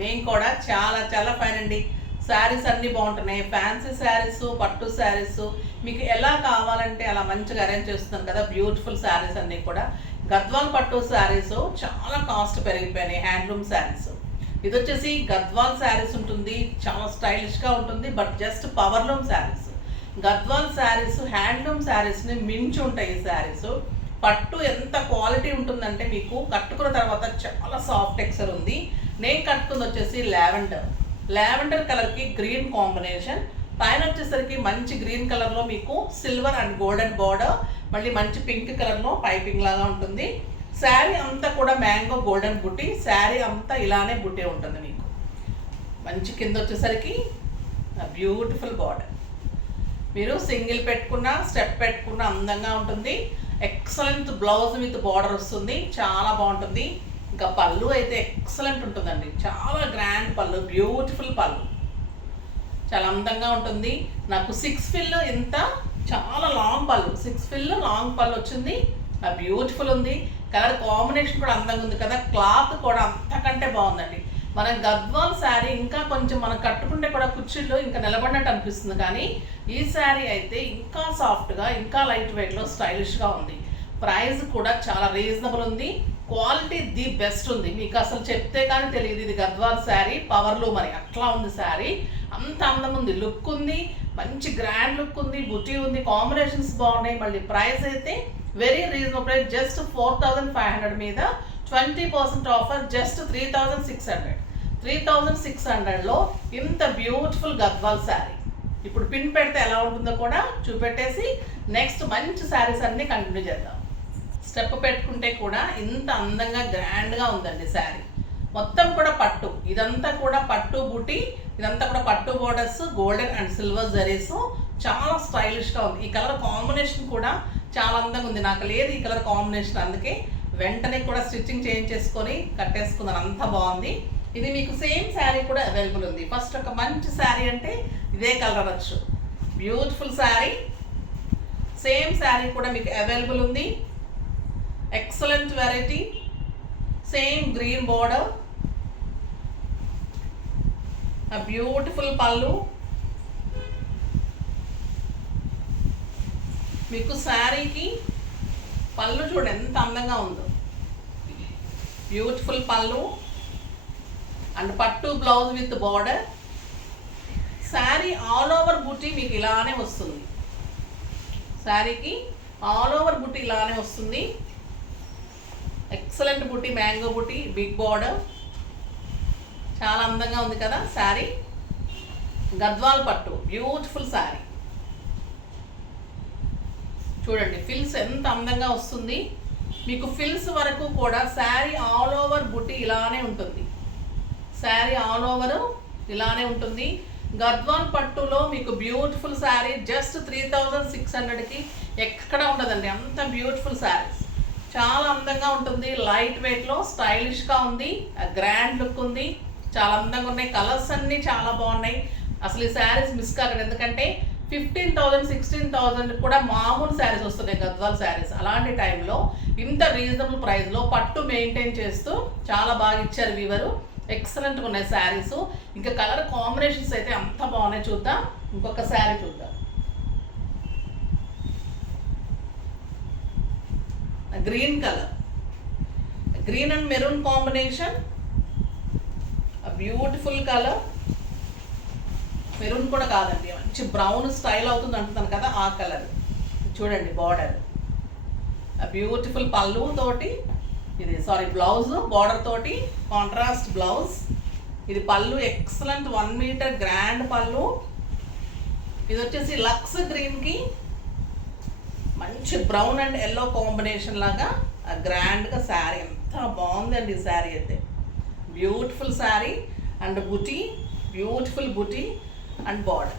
మేము కూడా చాలా చాలా ఫైన్ అండి. శారీస్ అన్నీ బాగుంటున్నాయి. ఫ్యాన్సీ శారీస్, పట్టు శారీస్ మీకు ఎలా కావాలంటే అలా మంచిగా అరేంజ్ చేస్తున్నాను కదా. బ్యూటిఫుల్ శారీస్ అన్నీ కూడా గద్వాల్ పట్టు శారీస్ చాలా కాస్ట్ పెరిగిపోయినాయి. హ్యాండ్లూమ్ శారీస్ ఇది వచ్చేసి గద్వాల్ శారీస్ ఉంటుంది, చాలా స్టైలిష్గా ఉంటుంది. But just powerloom saris. Gadwal saris handloom శారీస్ని మించి ఉంటాయి. ఈ శారీస్ పట్టు ఎంత క్వాలిటీ ఉంటుందంటే మీకు కట్టుకున్న తర్వాత చాలా సాఫ్ట్ టెక్స్చర్ ఉంది. నేను కట్టుకుంది వచ్చేసి లావెండర్ కలర్కి గ్రీన్ కాంబినేషన్. పైన వచ్చేసరికి మంచి గ్రీన్ కలర్లో మీకు సిల్వర్ అండ్ గోల్డెన్ బార్డర్, మళ్ళీ మంచి పింక్ కలర్లో పైపింగ్ లాగా ఉంటుంది. శారీ అంతా కూడా మ్యాంగో గోల్డెన్ బుట్టి. శారీ అంతా ఇలానే బుట్టి ఉంటుంది మీకు. మంచి కింద వచ్చేసరికి బ్యూటిఫుల్ బార్డర్. మీరు సింగిల్ పెట్టుకున్నా స్టెప్ పెట్టుకున్నా అందంగా ఉంటుంది. ఎక్సలెంట్ బ్లౌజ్ విత్ బార్డర్ వస్తుంది, చాలా బాగుంటుంది. ఇంకా పళ్ళు అయితే ఎక్సలెంట్ ఉంటుందండి, చాలా గ్రాండ్ పళ్ళు, బ్యూటిఫుల్ పళ్ళు, చాలా అందంగా ఉంటుంది. నాకు 6 ఫిల్ ఇంత చాలా లాంగ్ పళ్ళు, 6 ఫిల్ లాంగ్ పళ్ళు వచ్చింది. బ్యూటిఫుల్ ఉంది. కలర్ కాంబినేషన్ కూడా అందంగా ఉంది కదా. క్లాత్ కూడా అంతకంటే బాగుందండి. మన గద్వాల్ శారీ ఇంకా కొంచెం మనం కట్టుకుంటే కూడా కుర్చీలో ఇంకా నిలబడినట్టు అనిపిస్తుంది. కానీ ఈ శారీ అయితే ఇంకా సాఫ్ట్గా, ఇంకా లైట్ వెయిట్లో స్టైలిష్గా ఉంది. ప్రైస్ కూడా చాలా రీజనబుల్ ఉంది. క్వాలిటీ ది బెస్ట్ ఉంది. మీకు అసలు చెప్తే కానీ తెలియదు ఇది గద్వాల్ శారీ పవర్లూమ్ అని. అట్లా ఉంది శారీ, అంత అందం ఉంది, లుక్ ఉంది, మంచి గ్రాండ్ లుక్ ఉంది, బుటీ ఉంది, కాంబినేషన్స్ బాగున్నాయి. మళ్ళీ ప్రైస్ అయితే వెరీ రీజనబుల్ ప్రైస్. జస్ట్ 4500 మీద 20% ఆఫర్, జస్ట్ 3600. 3600లో ఇంత బ్యూటిఫుల్ గద్వాల్ శారీ. ఇప్పుడు పిన్ పెడితే ఎలా ఉంటుందో కూడా చూపెట్టేసి నెక్స్ట్ మంచి శారీస్ అన్నీ కంటిన్యూ చేద్దాం. స్టెప్ పెట్టుకుంటే కూడా ఇంత అందంగా గ్రాండ్గా ఉందండి శారీ. మొత్తం కూడా పట్టు, ఇదంతా కూడా పట్టు బూటీ, ఇదంతా కూడా పట్టు borders, golden and silver zaris, చాలా స్టైలిష్గా ఉంది. ఈ కలర్ కాంబినేషన్ కూడా చాలా అందంగా ఉంది. నాకు లేదు ఈ కలర్ కాంబినేషన్, అందుకే వెంటనే కూడా స్టిచ్చింగ్ చేయించేసుకొని కట్టేసుకున్నాను. అంత బాగుంది. ఇది మీకు సేమ్ శారీ కూడా అవైలబుల్ ఉంది. ఫస్ట్ ఒక మంచి శారీ అంటే ఇదే కలర్ అనొచ్చు. బ్యూటిఫుల్ శారీ, సేమ్ శారీ కూడా మీకు అవైలబుల్ ఉంది. Excellent variety, same green border, beautiful పళ్ళు. మీకు శారీకి పళ్ళు చూడండి ఎంత అందంగా ఉందో. బ్యూటిఫుల్ పళ్ళు అండ్ పట్టు blouse with border. Sari all over బుట్టి మీకు ఇలానే వస్తుంది. శారీకి ఆల్ ఓవర్ బుట్టి ఇలానే వస్తుంది. ఎక్సలెంట్ బుట్టి, మ్యాంగో బుట్టి, బిగ్ బార్డర్, చాలా అందంగా ఉంది కదా శారీ. గద్వాల్ పట్టు బ్యూటిఫుల్ శారీ. చూడండి ఫిల్స్ ఎంత అందంగా వస్తుంది. మీకు ఫిల్స్ వరకు కూడా శారీ ఆల్ ఓవర్ బుట్టి ఇలానే ఉంటుంది. శారీ ఆల్ ఓవర్ ఇలానే ఉంటుంది. గద్వాల్ పట్టులో మీకు బ్యూటిఫుల్ శారీ జస్ట్ 3600కి ఎక్కడ ఉండదండి. అంత బ్యూటిఫుల్ శారీస్, చాలా అందంగా ఉంటుంది. లైట్ వెయిట్లో స్టైలిష్గా ఉంది, గ్రాండ్ లుక్ ఉంది, చాలా అందంగా ఉన్నాయి. కలర్స్ అన్నీ చాలా బాగున్నాయి. అసలు ఈ శారీస్ మిస్ కాకండి, ఎందుకంటే 15,000 16,000 కూడా మామూలు శారీస్ వస్తున్నాయి గద్వాల్ శారీస్. అలాంటి టైంలో ఇంత రీజనబుల్ ప్రైస్లో పట్టు మెయింటైన్ చేస్తూ చాలా బాగా ఇచ్చారు వీవరు. ఎక్సలెంట్గా ఉన్నాయి శారీస్. ఇంకా కలర్ కాంబినేషన్స్ అయితే అంత బాగున్నాయి. చూద్దాం, ఇంకొక శారీ చూద్దాం. Green colour, green and maroon combination, beautiful colour. Maroon కూడా కాదండి, మంచి బ్రౌన్ స్టైల్ అవుతుంది అంటున్నాను కదా, ఆ కలర్. చూడండి బార్డర్, బ్యూటిఫుల్ పళ్ళు తోటి, ఇది బ్లౌజ్ బార్డర్ తోటి కాంట్రాస్ట్ బ్లౌజ్. ఇది పళ్ళు ఎక్సలెంట్ 1 మీటర్ గ్రాండ్ పళ్ళు. ఇది వచ్చేసి లక్స్ గ్రీన్కి మంచి బ్రౌన్ అండ్ ఎల్లో కాంబినేషన్ లాగా గ్రాండ్గా శారీ. ఎంత బాగుందండి ఈ శారీ అయితే. Beautiful sari and buti, beautiful buti and border,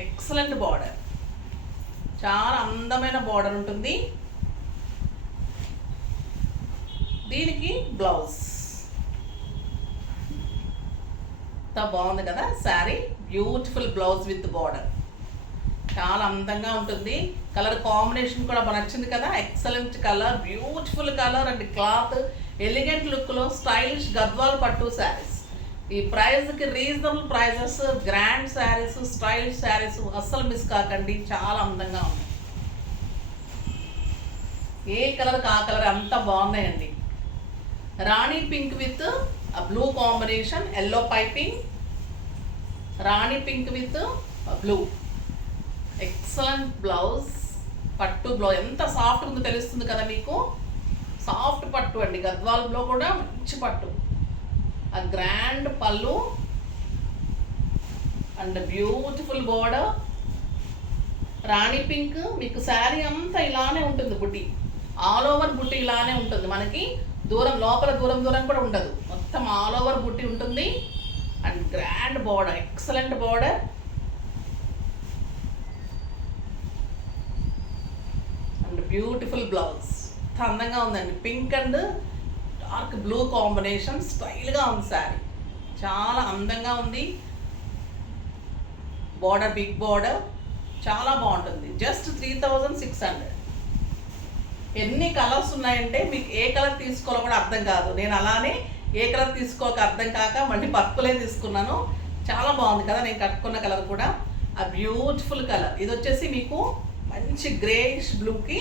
excellent border, చాలా అందమైన బార్డర్ ఉంటుంది. దీనికి బ్లౌజ్ ఎంత బాగుంది కదా sari. Beautiful blouse with border, చాలా అందంగా ఉంటుంది. కలర్ కాంబినేషన్ కూడా బాగా నచ్చింది కదా, excellent colour, beautiful colour and cloth elegant లుక్లో స్టైలిష్ గద్వాల్ పట్టు శారీస్. ఈ ప్రైస్కి reasonable prices, grand saris, stylish saris అస్సలు మిస్ కాకండి. చాలా అందంగా ఉంది. ఏ కలర్కి ఆ కలర్ అంత బాగున్నాయండి. రాణి pink with blue combination, yellow piping. రాణి pink with blue. Excellent blouse, పట్టు బ్లౌజ్. ఎంత సాఫ్ట్ ఉందో తెలుస్తుంది కదా మీకు. సాఫ్ట్ పట్టు అండి. గద్వాల్లో కూడా మంచి పట్టు. ఆ గ్రాండ్ పళ్ళు and beautiful border. Rani pink. మీకు శారీ అంతా ఇలానే ఉంటుంది. బుట్టి ఆల్ ఓవర్ బుట్టి ఇలానే ఉంటుంది. మనకి దూరం లోపల దూరం కూడా ఉండదు. మొత్తం ఆల్ ఓవర్ బుట్టి ఉంటుంది. And grand border, excellent border. And beautiful blouse. అందంగా ఉందండి. Pink and dark blue combination. స్టైల్గా ఉంది శారీ. చాలా అందంగా ఉంది. Border big border. చాలా బాగుంటుంది. జస్ట్ 3600. ఎన్ని కలర్స్ ఉన్నాయంటే మీకు ఏ కలర్ తీసుకోవాలో కూడా అర్థం కాదు. నేను అలానే ఏ కలర్ తీసుకోక అర్థం కాక మళ్ళీ పర్పులే తీసుకున్నాను. చాలా బాగుంది కదా నేను కట్టుకున్న కలర్ కూడా. ఆ బ్యూటిఫుల్ కలర్. ఇది వచ్చేసి మీకు మంచి గ్రేయిష్ బ్లూకి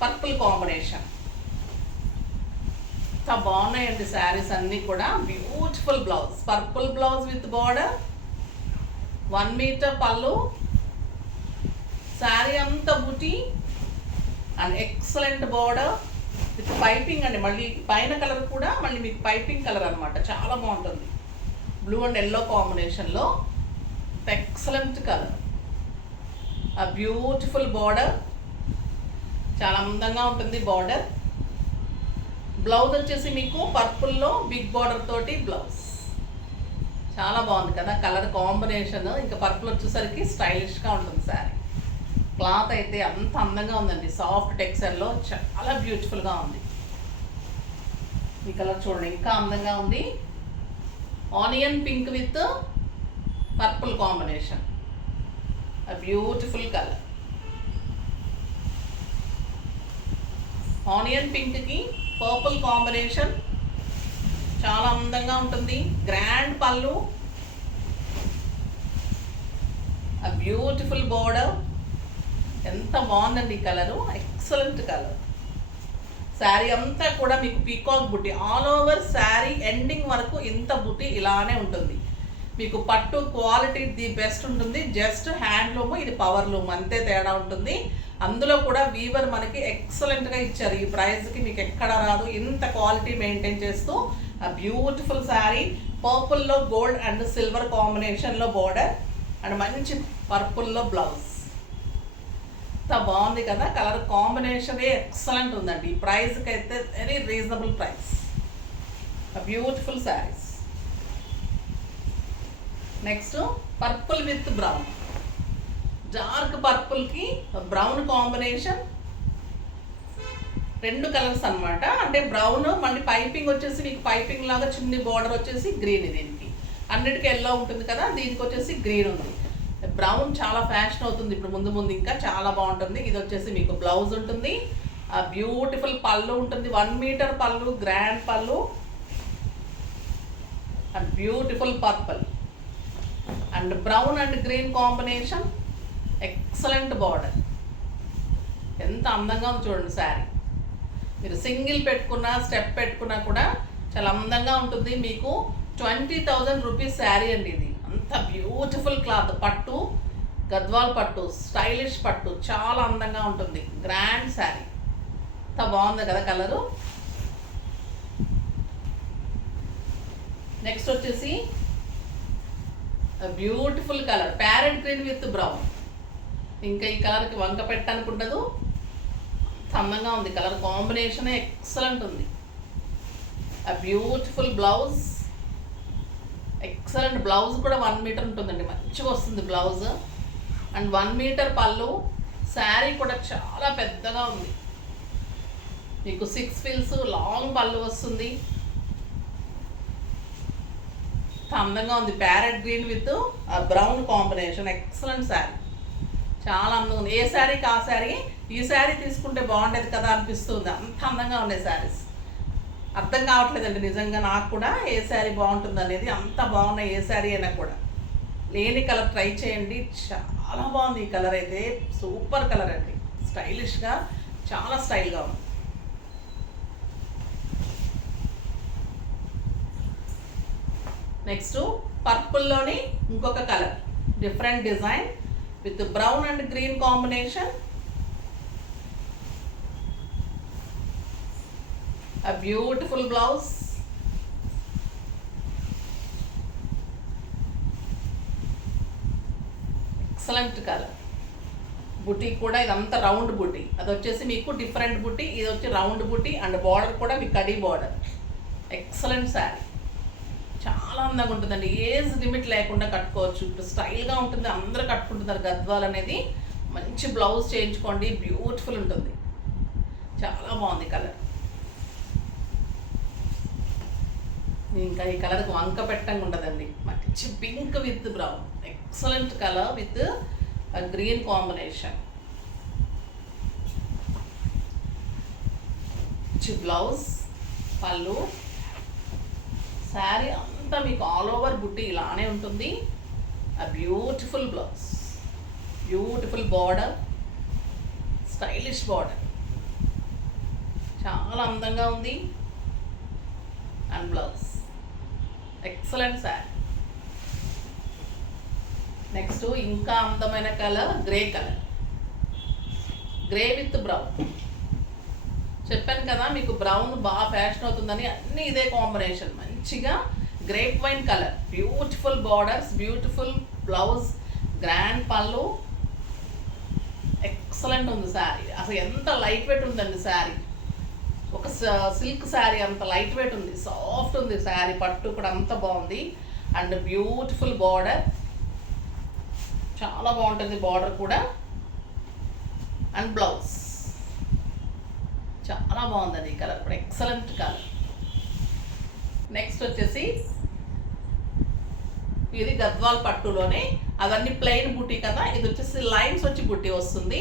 పర్పుల్ కాంబినేషన్. చాలా బాగున్నాయండి శారీస్ అన్నీ కూడా. Beautiful blouse, purple blouse with border, 1 metre పళ్ళు. శారీ అంతా buti and excellent border with piping అండి. మళ్ళీ పైన కలర్ కూడా మళ్ళీ మీకు పైపింగ్ కలర్ అనమాట. చాలా బాగుంటుంది. బ్లూ అండ్ ఎల్లో కాంబినేషన్లో ఎక్సలెంట్ కలర్. ఆ బ్యూటిఫుల్ బోర్డర్. చాలా అందంగా ఉంటుంది బార్డర్. బ్లౌజ్ వచ్చేసి మీకు పర్పుల్లో బిగ్ బార్డర్ తోటి బ్లౌజ్. చాలా బాగుంది కదా కలర్ కాంబినేషన్. ఇంకా పర్పుల్ వచ్చేసరికి స్టైలిష్గా ఉంటుంది శారీ. క్లాత్ అయితే అంత అందంగా ఉందండి. సాఫ్ట్ టెక్స్చర్లో చాలా బ్యూటిఫుల్గా ఉంది. ఈ కలర్ చూడండి ఇంకా అందంగా ఉంది. Onion pink with purple combination. Beautiful colour. Onion పింక్కి పర్పుల్ కాంబినేషన్. చాలా అందంగా ఉంటుంది. గ్రాండ్ పళ్ళు, బ్యూటిఫుల్ బోర్డర్. ఎంత బాగుందండి ఈ కలరు. Excellent colour. శారీ అంతా కూడా మీకు పీకాక్ బుట్టి. ఆల్ ఓవర్ శారీ ఎండింగ్ వరకు ఇంత బుట్టి ఇలానే ఉంటుంది. మీకు పట్టు క్వాలిటీ ది బెస్ట్ ఉంటుంది. జస్ట్ హ్యాండ్లూమ్, ఇది పవర్లూమ్ అంతే తేడా ఉంటుంది. అందులో కూడా వీవర్ మనకి ఎక్సలెంట్గా ఇచ్చారు. ఈ ప్రైస్కి మీకు ఎక్కడ రాదు. ఇంత క్వాలిటీ మెయింటైన్ చేస్తూ ఆ బ్యూటిఫుల్ శారీ. పర్పుల్లో గోల్డ్ అండ్ సిల్వర్ కాంబినేషన్లో బోర్డర్ అండ్ మంచి పర్పుల్లో బ్లౌజ్. ఎంత బాగుంది కదా కలర్ కాంబినేషన్. ఎక్సలెంట్ ఉందండి. ఈ ప్రైస్కి అయితే very reasonable price. Beautiful saris. Next purple with brown. Dark పర్పుల్కి బ్రౌన్ కాంబినేషన్. 2 కలర్స్ అనమాట. అంటే బ్రౌన్ మళ్ళీ పైపింగ్ వచ్చేసి మీకు పైపింగ్ లాగా చిన్ని బార్డర్ వచ్చేసి గ్రీన్. దీనికి అన్నిటికీ ఎల్లో ఉంటుంది కదా, దీనికి వచ్చేసి గ్రీన్ ఉంది. బ్రౌన్ చాలా ఫ్యాషన్ అవుతుంది ఇప్పుడు ముందు ఇంకా చాలా బాగుంటుంది. ఇది వచ్చేసి మీకు బ్లౌజ్ ఉంటుంది. బ్యూటిఫుల్ పళ్ళు ఉంటుంది. 1 మీటర్ పళ్ళు, గ్రాండ్ పళ్ళు and beautiful purple and brown and green combination. Excellent border. ఎంత అందంగా ఉంది చూడండి శారీ. మీరు సింగిల్ పెట్టుకున్నా స్టెప్ పెట్టుకున్నా కూడా చాలా అందంగా ఉంటుంది. మీకు 20,000 రూపీస్ శారీ అండి ఇది. అంత బ్యూటిఫుల్ క్లాత్. పట్టు, గద్వాల్ పట్టు, స్టైలిష్ పట్టు. చాలా అందంగా ఉంటుంది. గ్రాండ్ శారీ. అంత బాగుంది కదా కలరు. నెక్స్ట్ వచ్చేసి beautiful colour parrot green with brown. ఇంకా ఈ కలర్కి వంక పెట్టడానికి ఉండదు. అందంగా ఉంది కలర్ కాంబినేషన్. ఎక్సలెంట్ ఉంది. ఆ బ్యూటిఫుల్ బ్లౌజ్. ఎక్సలెంట్ బ్లౌజ్ కూడా 1 మీటర్ ఉంటుందండి. మంచిగా వస్తుంది బ్లౌజ్ అండ్ 1 మీటర్ పళ్ళు. శారీ కూడా చాలా పెద్దగా ఉంది. మీకు 6 ఫీల్స్ లాంగ్ పళ్ళు వస్తుంది. అందంగా ఉంది. Parrot green with brown combination. Excellent sari. చాలా అందంగా ఉంది. ఏ శారీకి ఆ శారీ. ఈ శారీ తీసుకుంటే బాగుండేది కదా అనిపిస్తుంది. అంత అందంగా ఉన్నాయి శారీస్. అర్థం కావట్లేదండి నిజంగా నాకు కూడా ఏ శారీ బాగుంటుంది అనేది. అంత బాగున్నాయి ఏ శారీ అయినా కూడా. లేని కలర్ ట్రై చేయండి, చాలా బాగుంది ఈ కలర్ అయితే. సూపర్ కలర్ అండి, స్టైలిష్గా చాలా స్టైల్గా ఉంది. నెక్స్ట్ పర్పుల్లోని ఇంకొక colour, different design with brown and green combination. A beautiful blouse. Excellent colour. బుటీ కూడా ఇదంతా రౌండ్ బుటీ, అది వచ్చేసి మీకు డిఫరెంట్ బుటీ, ఇది వచ్చి రౌండ్ బుటీ అండ్ బార్డర్ కూడా మీకు కడీ బార్డర్. ఎక్సలెంట్ శారీ, చాలా అందంగా ఉంటుందండి. ఏజ్ లిమిట్ లేకుండా కట్టుకోవచ్చు, ఇప్పుడు స్టైల్గా ఉంటుంది, అందరూ కట్టుకుంటున్నారు. గద్వాల్ అనేది మంచి బ్లౌజ్ చేయించుకోండి, బ్యూటిఫుల్ ఉంటుంది. చాలా బాగుంది కలర్. ఇంకా ఈ కలర్కి వంక పెట్టంగా ఉండదండి, మంచి pink with brown. Excellent colour with green combination. Blouse, పళ్ళు, శారీ అంతా మీకు ఆల్ ఓవర్ బుట్టి ఇలానే ఉంటుంది. ఆ beautiful blouse, beautiful border, stylish border, చాలా అందంగా ఉంది. And blouse excellent sari. Next ఇంకా అందమైన colour grey colour, grey with brown. చెప్పాను కదా మీకు బ్రౌన్ బాగా ఫ్యాషన్ అవుతుందని, అన్నీ ఇదే కాంబినేషన్. మంచిగా grape wine colour, beautiful borders, beautiful blouse, grand పళ్ళు. ఎక్సలెంట్ ఉంది శారీ. అసలు ఎంత లైట్ వెయిట్ ఉందండి శారీ, ఒక సిల్క్ శారీ అంత లైట్ వెయిట్ ఉంది, సాఫ్ట్ ఉంది శారీ. పట్టు కూడా అంత బాగుంది. అండ్ బ్యూటిఫుల్ బార్డర్, చాలా బాగుంటుంది బార్డర్ కూడా. అండ్ బ్లౌజ్ చాలా బాగుందండి ఈ కలర్ కూడా, ఎక్సలెంట్ కలర్. నెక్స్ట్ వచ్చేసి ఇది గద్వాల్ పట్టులోనే, అవన్నీ ప్లెయిన్ బుటీ కదా, ఇది వచ్చేసి లైన్స్ వచ్చి బుట్టి వస్తుంది.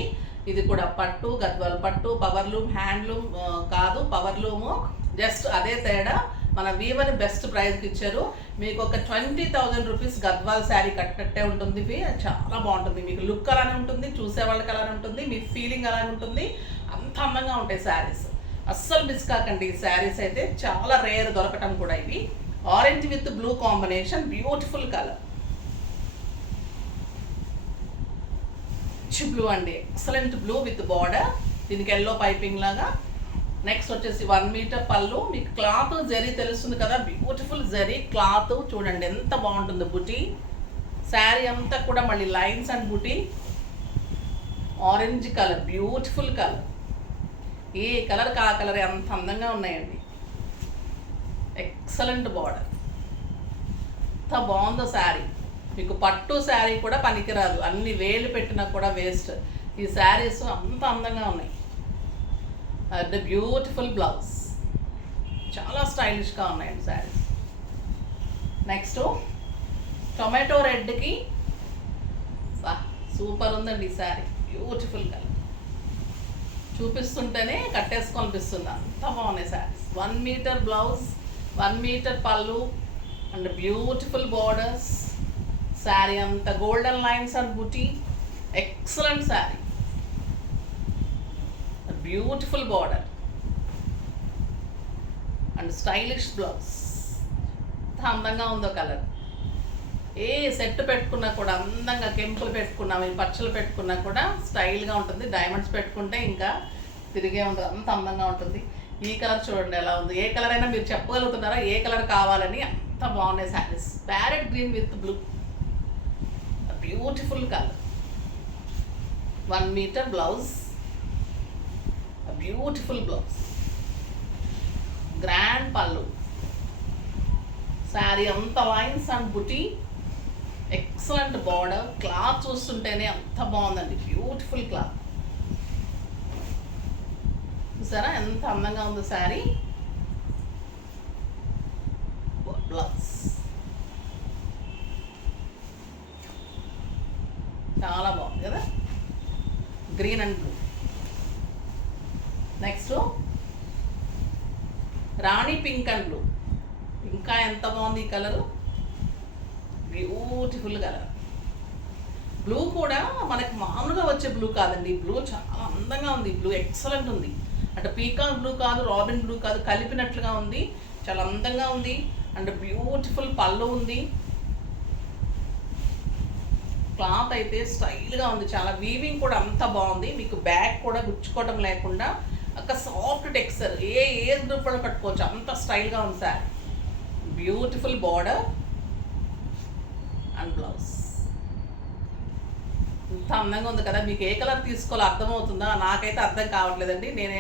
ఇది కూడా పట్టు, గద్వాల్ పట్టు, పవర్లూమ్, హ్యాండ్లూమ్ కాదు, పవర్లూము జస్ట్ అదే తేడా. మన వీవర్ బెస్ట్ ప్రైస్కి ఇచ్చారు. మీకు ఒక 20,000 రూపీస్ గద్వాల్ శారీ కట్టినట్టే ఉంటుంది. చాలా బాగుంటుంది, మీకు లుక్ అలానే ఉంటుంది, చూసే వాళ్ళకి అలానే ఉంటుంది, మీ ఫీలింగ్ అలానే ఉంటుంది. అంత అందంగా ఉంటాయి శారీస్, అస్సలు మిస్ కాకండి. ఈ శారీస్ అయితే చాలా రేర్ దొరకటం కూడా. ఇవి orange with blue combination, beautiful colour. Blue అండి, ఎక్సలెంట్ బ్లూ విత్ బార్డర్, దీనికి ఎల్లో పైపింగ్ లాగా. నెక్స్ట్ వచ్చేసి 1 మీటర్ పళ్ళు. మీకు క్లాత్ జరీ తెలుస్తుంది కదా, బ్యూటిఫుల్ జరీ క్లాత్ చూడండి ఎంత బాగుంటుందో. బుటీ శారీ అంతా కూడా మళ్ళీ లైన్స్ అండ్ బుటీ. Orange colour, beautiful colour. ఏ కలర్కి ఆ కలర్ ఎంత అందంగా ఉన్నాయండి. ఎక్సలెంట్ బార్డర్, ఎంత బాగుందో శారీ. మీకు పట్టు శారీ కూడా పనికిరాదు, అన్ని వేలు పెట్టినా కూడా వేస్ట్. ఈ శారీస్ అంత అందంగా ఉన్నాయి. ద బ్యూటిఫుల్ బ్లౌజ్, చాలా స్టైలిష్గా ఉన్నాయండి శారీస్. నెక్స్ట్ టొమాటో రెడ్కి సూపర్ ఉందండి ఈ శారీ, బ్యూటిఫుల్ కలర్. చూపిస్తుంటేనే కట్టేసుకోనిపిస్తుంది, అంత బాగున్నాయి శారీస్. 1 మీటర్ బ్లౌజ్, 1 మీటర్ పళ్ళు అండ్ బ్యూటిఫుల్ బార్డర్స్. శారీ అంతా golden lines and buti, excellent sari, beautiful border and stylish blouse. ఎంత అందంగా ఉందో కలర్. ఏ సెట్ పెట్టుకున్నా కూడా అందంగా, కెంపులు పెట్టుకున్నా, మీరు పచ్చలు పెట్టుకున్నా కూడా స్టైల్గా ఉంటుంది. డైమండ్స్ పెట్టుకుంటే ఇంకా తిరిగే ఉంటుంది, అంత అందంగా ఉంటుంది. ఈ కలర్ చూడండి ఎలా ఉంది. ఏ కలర్ అయినా మీరు చెప్పగలుగుతున్నారా ఏ కలర్ కావాలని, అంత బాగున్నాయి saris. Parrot green with blue, beautiful colour. 1 metre blouse, beautiful blouse, grand పళ్ళు. శారీ అంత lines and buti, excellent border. Cloth చూస్తుంటేనే అంత బాగుందండి, బ్యూటిఫుల్ క్లాత్. చూసారా ఎంత అందంగా ఉందో శారీ. బ్లౌజ్ చాలా బాగుంది కదా, green and blue. Next Rani pink and blue. ఇంకా ఎంత బాగుంది ఈ కలరు, బ్యూటిఫుల్ కలర్. బ్లూ కూడా మనకి మామూలుగా వచ్చే బ్లూ కాదండి, బ్లూ చాలా అందంగా ఉంది. బ్లూ ఎక్సలెంట్ ఉంది, అంటే పీకాక్ బ్లూ కాదు, రాబిన్ బ్లూ కాదు, కలిపినట్లుగా ఉంది. చాలా అందంగా ఉంది అండ్ బ్యూటిఫుల్ పళ్ళు ఉంది. క్లాత్ అయితే స్టైల్గా ఉంది, చాలా వీవింగ్ కూడా అంత బాగుంది. మీకు బ్యాగ్ కూడా గుచ్చుకోవడం లేకుండా ఒక సాఫ్ట్ టెక్స్చర్, ఏ ఏజ్ గ్రూప్ కూడా కట్టుకోవచ్చు, అంత స్టైల్గా ఉంది sir. Beautiful border and blouse. ఇంత అందంగా ఉంది కదా. మీకు ఏ కలర్ తీసుకోవాలో అర్థమవుతుందా? నాకైతే అర్థం కావట్లేదండి. నేను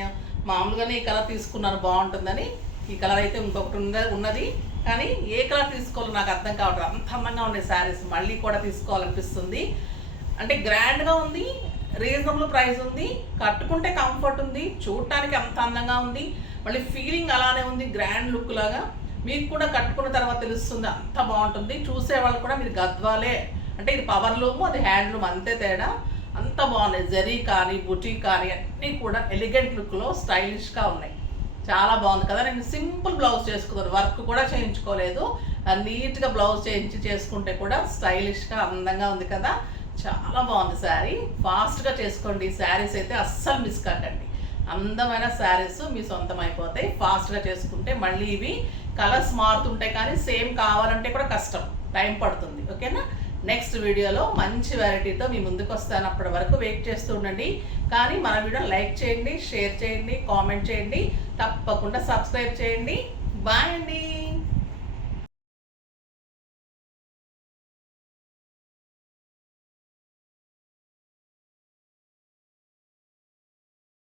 మామూలుగానే ఈ కలర్ తీసుకున్నాను బాగుంటుందని. ఈ కలర్ అయితే ఇంకొకటి ఉన్నది, కానీ ఏ కలర్ తీసుకోవాలో నాకు అర్థం కావట్లేదు. అంత అందంగా ఉన్నాయి శారీస్, మళ్ళీ కూడా తీసుకోవాలనిపిస్తుంది. అంటే గ్రాండ్గా ఉంది, రీజనబుల్ ప్రైస్ ఉంది, కట్టుకుంటే కంఫర్ట్ ఉంది, చూడటానికి అంత అందంగా ఉంది, మళ్ళీ ఫీలింగ్ అలానే ఉంది, గ్రాండ్ లుక్ లాగా. మీకు కూడా కట్టుకున్న తర్వాత తెలుస్తుంది, అంత బాగుంటుంది. చూసే వాళ్ళు కూడా మీరు గద్వాలే అంటే ఇది పవర్ లూము, అది హ్యాండ్లూమ్, అంతే తేడా. అంత బాగున్నాయి. జరీ కానీ బుటీ కానీ అన్నీ కూడా ఎలిగెంట్ లుక్లో స్టైలిష్గా ఉన్నాయి. చాలా బాగుంది కదా. నేను సింపుల్ బ్లౌజ్ చేసుకున్నాను, వర్క్ కూడా చేయించుకోలేదు. నీట్గా బ్లౌజ్ చేసుకుంటే కూడా స్టైలిష్గా అందంగా ఉంది కదా. చాలా బాగుంది శారీ. ఫాస్ట్గా చేసుకోండి. శారీస్ అయితే అస్సలు మిస్ కాకండి. అందమైన శారీస్ మీ సొంతం అయిపోతాయి. ఫాస్ట్గా చేసుకుంటే మళ్ళీ ఇవి కలర్స్ మారుతుంటాయి, కానీ సేమ్ కావాలంటే కూడా కష్టం, టైం పడుతుంది. ఓకేనా? నెక్స్ట్ వీడియోలో మంచి వెరైటీతో మీ ముందుకు వస్తాను. అప్పటి వరకు వెయిట్ చేస్తూ ఉండండి. కానీ మన వీడియో లైక్ చేయండి, షేర్ చేయండి, కామెంట్ చేయండి, తప్పకుండా సబ్స్క్రైబ్ చేయండి. బాయ్ అండి.